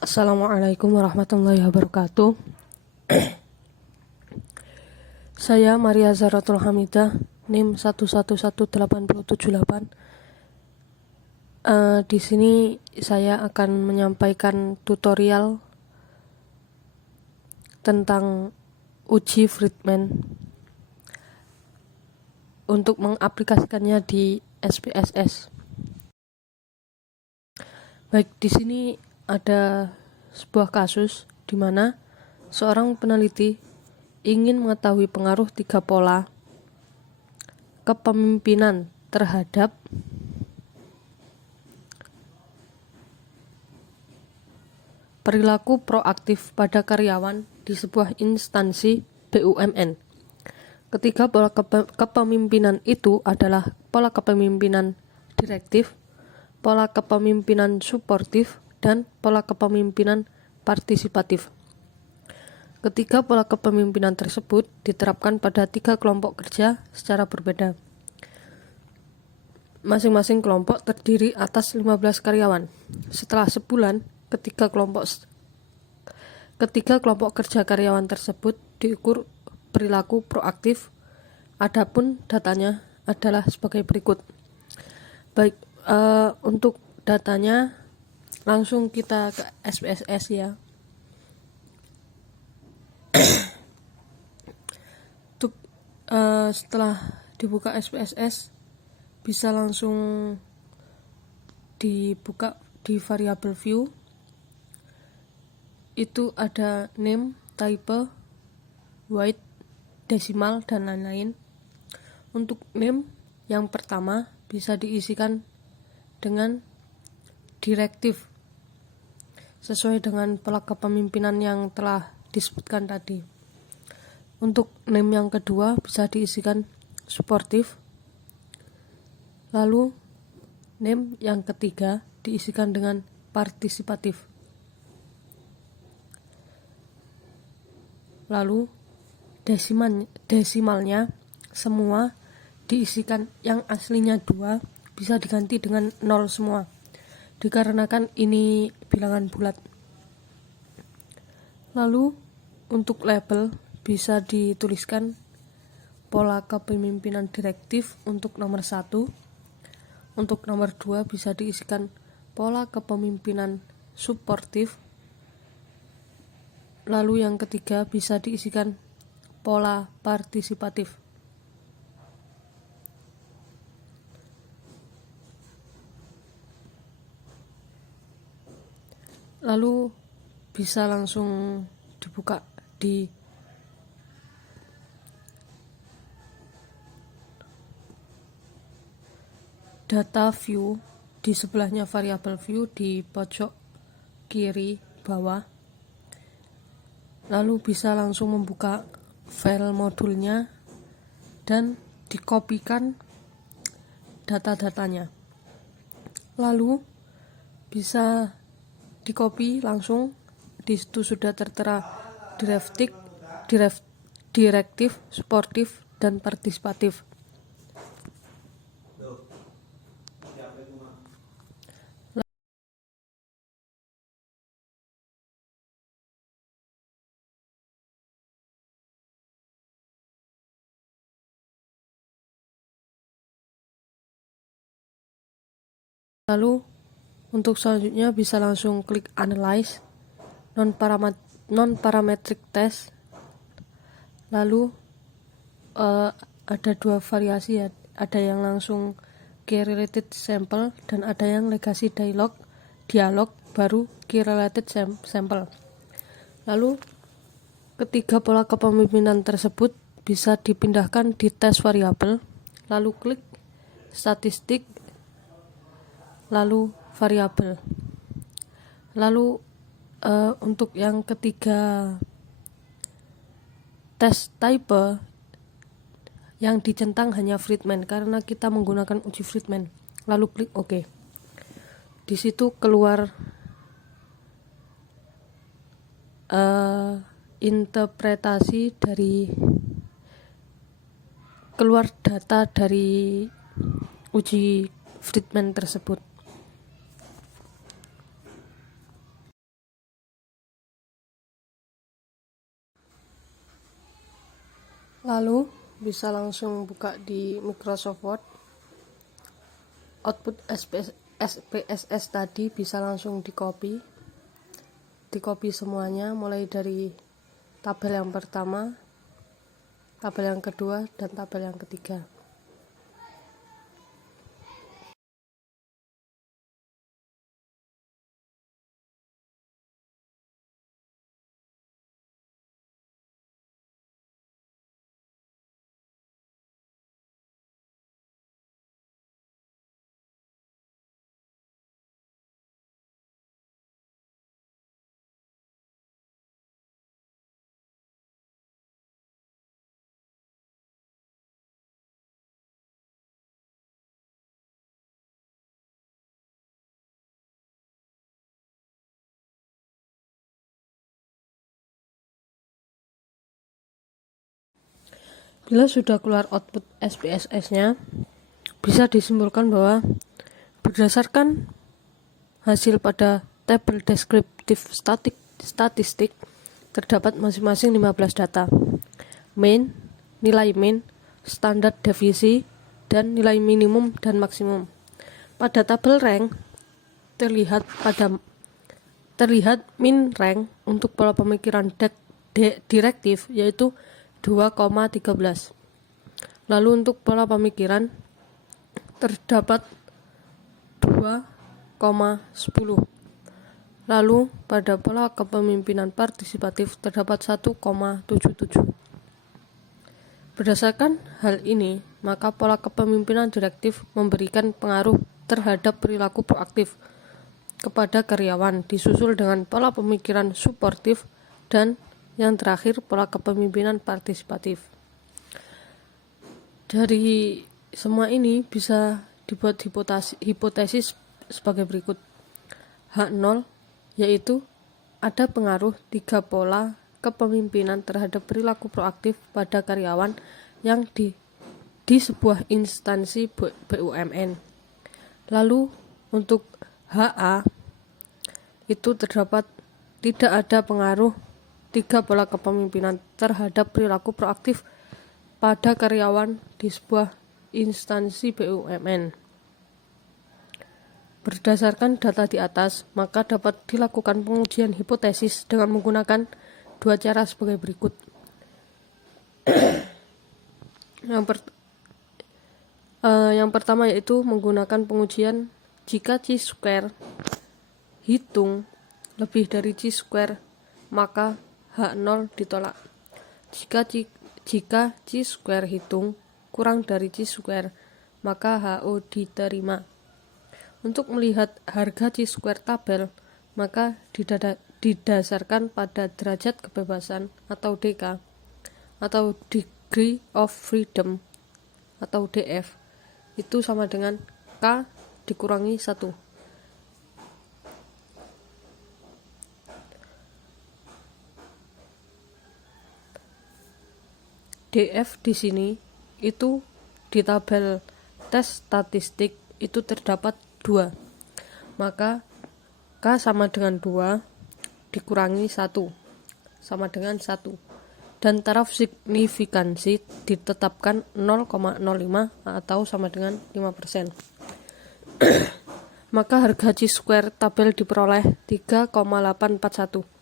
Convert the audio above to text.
Assalamualaikum warahmatullahi wabarakatuh. Saya Maria Zaratul Hamidah, NIM 111878. Di sini saya akan menyampaikan tutorial tentang uji Friedman untuk mengaplikasikannya di SPSS. Baik, di sini ada sebuah kasus di mana seorang peneliti ingin mengetahui pengaruh 3 pola kepemimpinan terhadap perilaku proaktif pada karyawan di sebuah instansi BUMN. Ketiga pola kepemimpinan itu adalah pola kepemimpinan direktif, pola kepemimpinan suportif, dan pola kepemimpinan partisipatif. Ketiga pola kepemimpinan tersebut diterapkan pada 3 kelompok kerja secara berbeda. Masing-masing kelompok terdiri atas 15 karyawan. Setelah sebulan, ketiga kelompok kerja karyawan tersebut diukur perilaku proaktif. Adapun datanya adalah sebagai berikut. Baik, untuk datanya langsung kita ke SPSS ya. Setelah dibuka SPSS, bisa langsung dibuka di variable view. Itu ada name, type, weight, desimal, dan lain-lain. Untuk name yang pertama bisa diisikan dengan direktif sesuai dengan pola kepemimpinan yang telah disebutkan tadi. Untuk name yang kedua bisa diisikan suportif. Lalu name yang ketiga diisikan dengan partisipatif. Lalu desimalnya semua diisikan, yang aslinya 2 bisa diganti dengan 0 semua, dikarenakan ini bilangan bulat. Lalu untuk label bisa dituliskan pola kepemimpinan direktif untuk nomor 1. Untuk nomor 2 bisa diisikan pola kepemimpinan suportif. Lalu yang ketiga bisa diisikan pola partisipatif. Lalu bisa langsung dibuka di data view, di sebelahnya variable view di pojok kiri bawah. Lalu bisa langsung membuka file modulnya dan dikopikan data-datanya. Lalu bisa dikopi langsung, di situ sudah tertera direktif, suportif, dan partisipatif. Lalu untuk selanjutnya bisa langsung klik analyze non-parametric test. Lalu ada 2 variasi ya, ada yang langsung key related sample dan ada yang legacy dialog baru key related sample. Lalu ketiga pola kepemimpinan tersebut bisa dipindahkan di test variable, lalu klik statistik, lalu variabel. Lalu untuk yang ketiga tes type yang dicentang hanya Friedman karena kita menggunakan uji Friedman. Lalu klik OK. Di situ keluar interpretasi dari keluar data dari uji Friedman tersebut. Lalu bisa langsung buka di Microsoft Word. Output SPSS tadi bisa langsung dikopi semuanya, mulai dari tabel yang pertama, tabel yang kedua, dan tabel yang ketiga. Bila sudah keluar output SPSS-nya, bisa disimpulkan bahwa berdasarkan hasil pada tabel deskriptif statistik, terdapat masing-masing 15 data. Mean, nilai mean, standar deviasi, dan nilai minimum dan maksimum. Pada tabel rank, terlihat mean rank untuk pola pemikiran direktif yaitu 2,13. Lalu untuk pola pemikiran terdapat 2,10. Lalu pada pola kepemimpinan partisipatif terdapat 1,77. Berdasarkan hal ini, maka pola kepemimpinan direktif memberikan pengaruh terhadap perilaku proaktif kepada karyawan, disusul dengan pola pemikiran suportif, dan yang terakhir pola kepemimpinan partisipatif. Dari semua ini bisa dibuat hipotesis sebagai berikut. H0 yaitu ada pengaruh 3 pola kepemimpinan terhadap perilaku proaktif pada karyawan yang di sebuah instansi BUMN. Lalu untuk HA itu terdapat tidak ada pengaruh 3 pola kepemimpinan terhadap perilaku proaktif pada karyawan di sebuah instansi BUMN. Berdasarkan data di atas, maka dapat dilakukan pengujian hipotesis dengan menggunakan 2 cara sebagai berikut. Yang pertama yaitu menggunakan pengujian jika chi-square hitung lebih dari chi-square, maka H0 ditolak. Jika chi-square hitung kurang dari chi-square, maka HO diterima. Untuk melihat harga chi-square tabel, maka didasarkan pada derajat kebebasan atau DK, atau degree of freedom atau DF, itu sama dengan K dikurangi 1. DF di sini itu di tabel tes statistik itu terdapat 2. Maka K sama dengan 2 dikurangi 1 sama dengan 1. Dan taraf signifikansi ditetapkan 0,05 atau sama dengan 5%. Maka harga chi-square tabel diperoleh 3,841.